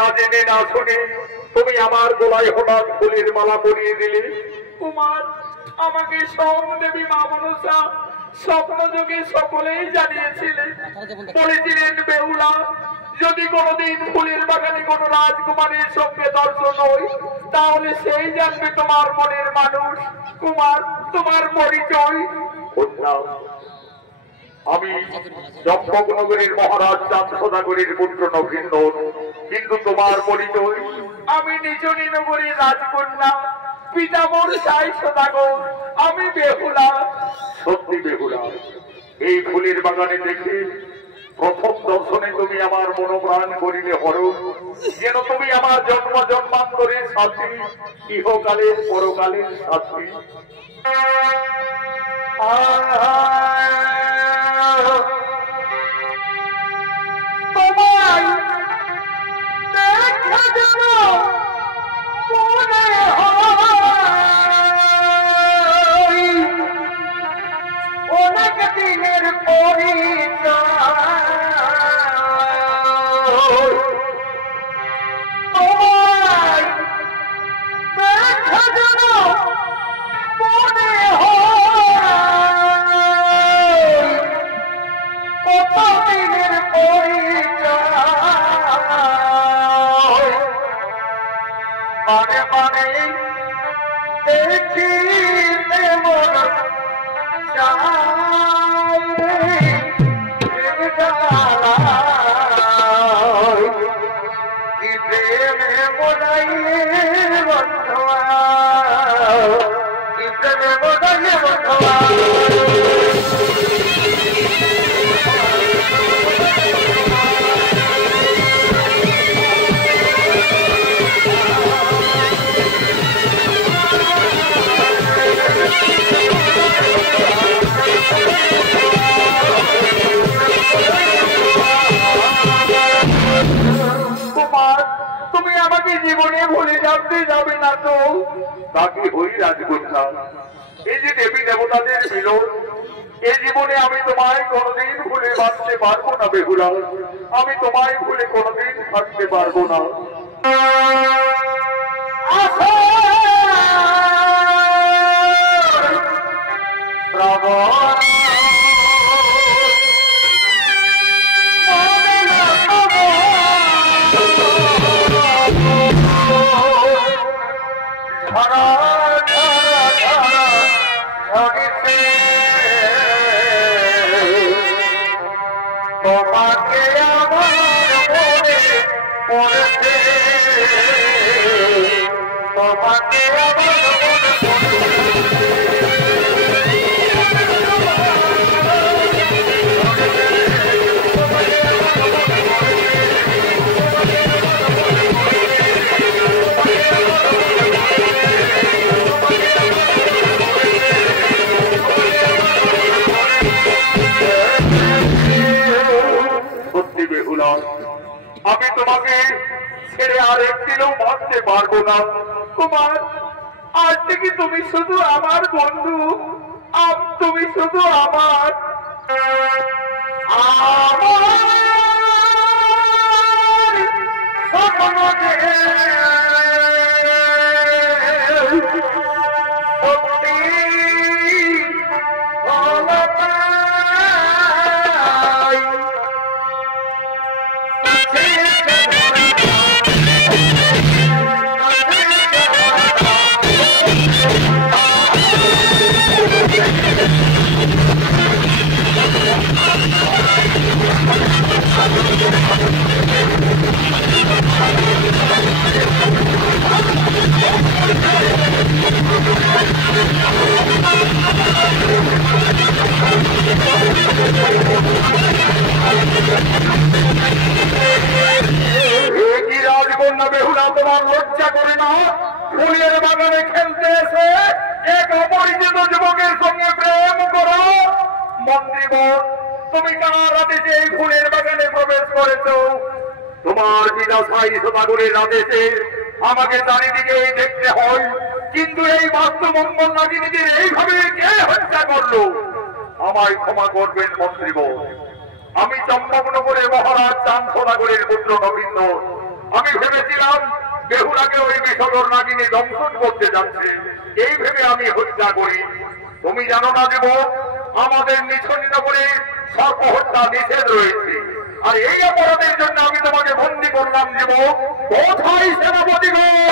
না জেনে না শুনে তুমি আমার গলায় হঠাৎ ফুলের মালা পরিয়ে দিলে। কুমার, আমাকে সোম দেবী মা মনসা স্বপ্ন যোগে সকলেই জানিয়েছিলেন, বলেছিলেন বেহুলা যদি কোনোদিন ফুলের বাগানে কোনো রাজকুমারের সঙ্গে দর্শন হয় তাহলে সেই জানবে তোমার মনের মানুষ। কুমার, তোমার পরিচয়? আমি চম্পকনগরের মহারাজ চাঁদ সদাগরের পুত্র নবীন্দর। কিন্তু তোমার পরিচয়? আমি নিজনী নগরীর রাজকন্যা পিতামর সাই সদাগর। আমি বেহুলা। সত্যি বেহুলা? এই ফুলের বাগানে দেখে প্রথম দর্শনে তুমি আমার মনোপ্রাণ করিলে হরণ, যেন তুমি আমার জন্ম জন্মান্তরের সাথী, ইহকালের পরকালের সাথী। তোমায় দেখা যেন মনে হয় অনেক দিনের পরিচয়। তোমায় দেখা যেন মনে হয় কত দিনের পরিচয়। মানে মানে দেখিতে মন চায় কি প্রেমে মনাইলে বন্ধুয়া, কি প্রেমে মনাইলে বন্ধুয়া। তুমি আমাকে জীবনে ভুলে যাবে না তো? তাকে হই রাজকন্যা, এই যে দেবী দেবতাদের মিলন, এই জীবনে আমি তোমায় কোনোদিন ভুলে বাঁচতে পারবো না বেহুলা। আমি তোমায় ভুলে কোনোদিন থাকতে পারবো না। তোমাকে আমার মনে পড়েছে, তোমাকে আমার মনে পড়েছে। আমি তোমাকে ছেড়ে আর একদিনও বাঁচতে পারবো না। কুমার, আজ থেকে তুমি শুধু আমার বন্ধু, তুমি শুধু আমার। রাজকন্যা বেহুলা, তোমার লজ্জা করে না? ফুলের বাগানে খেলতে এসে এক অপরিচিত যুবকের সঙ্গে প্রেম করো? মন্ত্রীবর, তুমি কার আদেশে এই ফুলের বাগানে প্রবেশ করেছো? তোমার পিতা সাই সদাগরের আদেশে আমাকে চারিদিকে দেখতে হয়, কিন্তু এই বাস্তুমঙ্গল নাগিনীদের এইভাবে কে হত্যা করলো? আমায় ক্ষমা করবেন মন্ত্রীবর। আমি চম্পকনগরের মহারাজ চাঁদ সদাগরের পুত্র নবীন্দর। আমি ভেবেছিলাম বেহুলাকে ওই বিষধর নাগিনী দংশন করতে যাচ্ছে, এই ভেবে আমি হত্যা করি। তুমি জানো না যুবক, আমাদের নিছনি নগরে সর্প হত্যা নিষেধ রয়েছে, আর এই অপরাধের জন্য আমি তোমাকে বন্দী করলাম যুবক। কোথায় সেনাপতি গো?